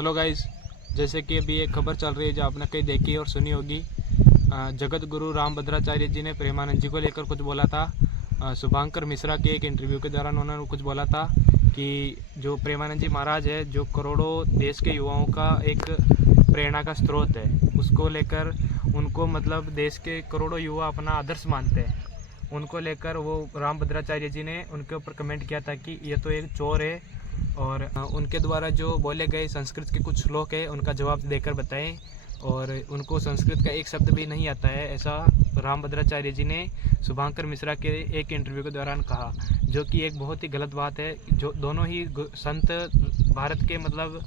Hello guys, जैसे कि अभी एक खबर चल रही है जो आपने कहीं देखी और सुनी होगी। जगत गुरु रामभद्राचार्य जी ने प्रेमानंद जी को लेकर कुछ बोला था। शुभांकर मिश्रा के एक इंटरव्यू के दौरान उन्होंने कुछ बोला था कि जो प्रेमानंद जी महाराज है, जो करोड़ों देश के युवाओं का एक प्रेरणा का स्रोत है, उसको लेकर उनको मतलब देश के करोड़ों युवा अपना आदर्श मानते हैं। उनको लेकर वो रामभद्राचार्य जी ने उनके ऊपर कमेंट किया था कि ये तो एक चोर है, और उनके द्वारा जो बोले गए संस्कृत के कुछ श्लोक है उनका जवाब देकर बताएं, और उनको संस्कृत का एक शब्द भी नहीं आता है, ऐसा रामभद्राचार्य जी ने शुभांकर मिश्रा के एक इंटरव्यू के दौरान कहा, जो कि एक बहुत ही गलत बात है। जो दोनों ही संत भारत के मतलब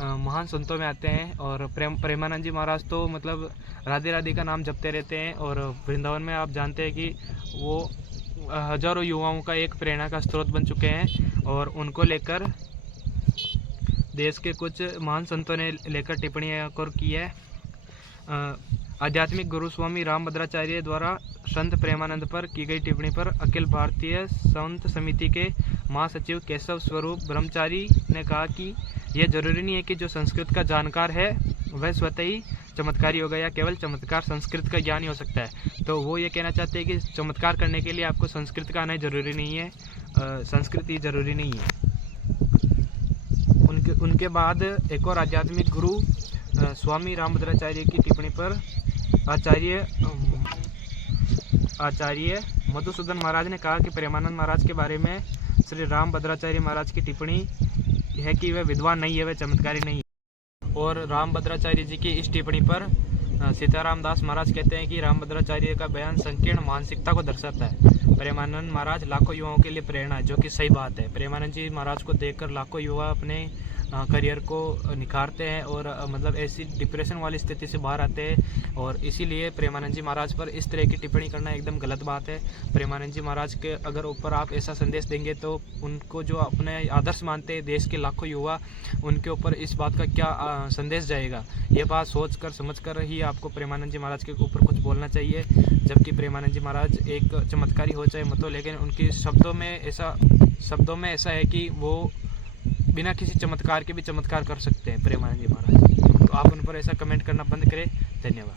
महान संतों में आते हैं, और प्रेमानंद जी महाराज तो मतलब राधे राधे का नाम जपते रहते हैं, और वृंदावन में आप जानते हैं कि वो हजारों युवाओं का एक प्रेरणा का स्रोत बन चुके हैं। और उनको लेकर देश के कुछ महान संतों ने लेकर टिप्पणियां और की है। आध्यात्मिक गुरु स्वामी रामभद्राचार्य द्वारा संत प्रेमानंद पर की गई टिप्पणी पर अखिल भारतीय संत समिति के महासचिव केशव स्वरूप ब्रह्मचारी ने कहा कि यह जरूरी नहीं है कि जो संस्कृत का जानकार है वह स्वतः ही चमत्कारी होगा, या केवल चमत्कार संस्कृत का ज्ञान ही हो सकता है। तो वो ये कहना चाहते हैं कि चमत्कार करने के लिए आपको संस्कृत का आना जरूरी नहीं है, संस्कृत ही जरूरी नहीं है। उनके बाद एक और आध्यात्मिक गुरु स्वामी रामभद्राचार्य की टिप्पणी पर आचार्य मधुसूदन महाराज ने कहा कि प्रेमानंद महाराज के बारे में श्री रामभद्राचार्य महाराज की टिप्पणी है कि वह विद्वान नहीं है, वह चमत्कारी नहीं है। और रामभद्राचार्य जी की इस टिप्पणी पर सीताराम दास महाराज कहते हैं कि रामभद्राचार्य का बयान संकीर्ण मानसिकता को दर्शाता है। प्रेमानंद महाराज लाखों युवाओं के लिए प्रेरणा है, जो कि सही बात है। प्रेमानंद जी महाराज को देखकर लाखों युवा अपने करियर को निखारते हैं, और मतलब ऐसी डिप्रेशन वाली स्थिति से बाहर आते हैं, और इसीलिए प्रेमानंद जी महाराज पर इस तरह की टिप्पणी करना एकदम गलत बात है। प्रेमानंद जी महाराज के अगर ऊपर आप ऐसा संदेश देंगे तो उनको जो अपने आदर्श मानते हैं देश के लाखों युवा, उनके ऊपर इस बात का क्या संदेश जाएगा। ये बात सोच कर समझ कर ही आपको प्रेमानंद जी महाराज के ऊपर कुछ बोलना चाहिए। जबकि प्रेमानंद जी महाराज एक चमत्कारी हो चाहे मत हो, लेकिन उनकी शब्दों में ऐसा है कि वो बिना किसी चमत्कार के भी चमत्कार कर सकते हैं प्रेमानंद जी महाराज। तो आप उन पर ऐसा कमेंट करना बंद करें। धन्यवाद।